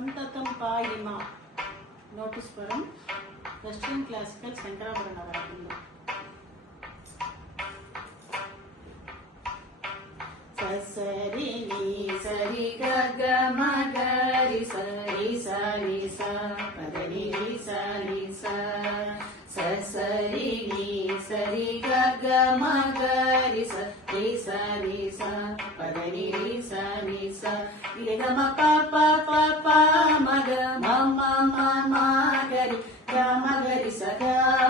संततं पाहि मां नोटिस परम वेस्टर्न क्लासिकल शंकराभरण वरकंलो ससरि नी सरि ग ग म ग रि स रि स रि स पद नि रि स रि स ससरि नी सरि ग ग म ग रि स रि स रि स पद नि रि स रि स रि ग म प प प प म ग म म म म ग रि ग म ग रि स ग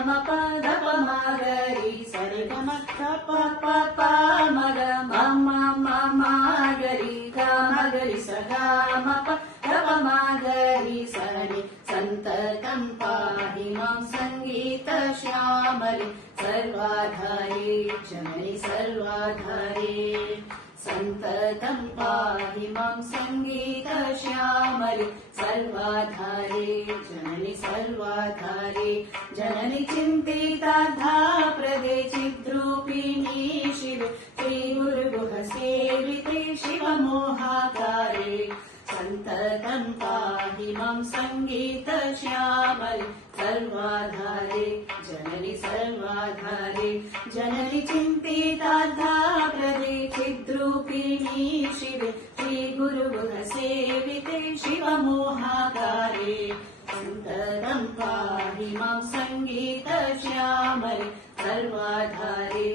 म प द प म ग रि स रि ग म प प प प म ग म म म म ग रि ग म ग रि स ग म प द प म ग रि स रि संततं पाहि मां संगीत श्यामले सर्वाधारे जननि सर्वाधारे संततं पाहि मां संगीत श्यामले सर्वाधारे जननि सर्वाधारे जननि चिन्तितार्धा प्रदे चिद्रूपिणी शिवे श्रीगुरुगुह सेविते शिवमोहाकारे संततं पाहि मां संगीत श्यामले सर्वाधारे जननि सर्वाधारे जननि चिन्तितार्धा प्रदे चिद्रूपिणी शिवे श्रीगुरुगुह सेविते शिवमोहाकारे संततं पाहि मां संगीत श्यामले सर्वाधारे